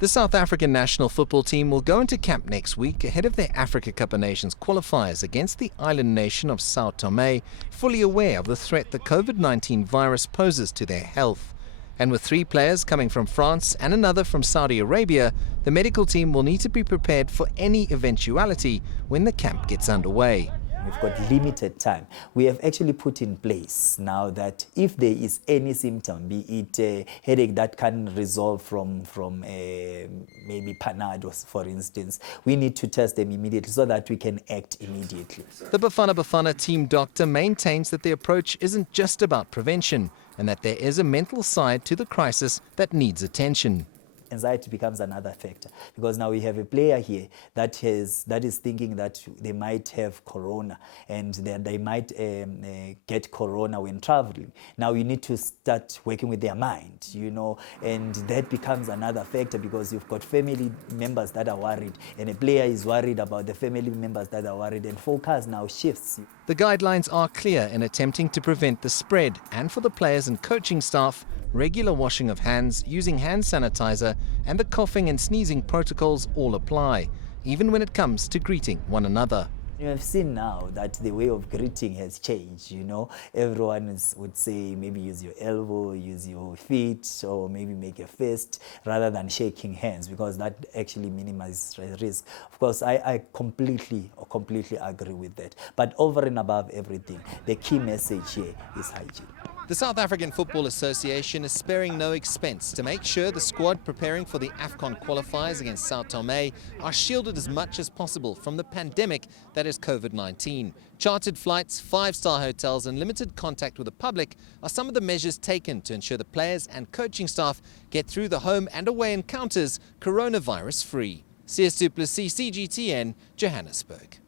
The South African national football team will go into camp next week ahead of their Africa Cup of Nations qualifiers against the island nation of Sao Tome, fully aware of the threat the COVID-19 virus poses to their health. And with 3 players coming from France and another from Saudi Arabia, the medical team will need to be prepared for any eventuality when the camp gets underway. We've got limited time. We have actually put in place now that if there is any symptom, be it a headache that can resolve from maybe Panados, for instance, we need to test them immediately so that we can act immediately. The Bafana team doctor maintains that the approach isn't just about prevention and that there is a mental side to the crisis that needs attention. Anxiety becomes another factor because now we have a player here that is thinking that they might have corona and that they might get corona when traveling. Now you need to start working with their mind, and that becomes another factor because you've got family members that are worried and a player is worried about the family members that are worried, and focus now shifts. The guidelines are clear in attempting to prevent the spread, and for the players and coaching staff, regular washing of hands, using hand sanitizer, and the coughing and sneezing protocols all apply, even when it comes to greeting one another. You have seen now that the way of greeting has changed, Everyone would say maybe use your elbow, use your feet, or maybe make a fist rather than shaking hands, because that actually minimizes risk. Of course, I completely agree with that. But over and above everything, the key message here is hygiene. The South African Football Association is sparing no expense to make sure the squad preparing for the AFCON Qualifiers against Sao Tome are shielded as much as possible from the pandemic that is COVID-19. Chartered flights, 5-star hotels and limited contact with the public are some of the measures taken to ensure the players and coaching staff get through the home and away encounters coronavirus-free. CS2+C CGTN, Johannesburg.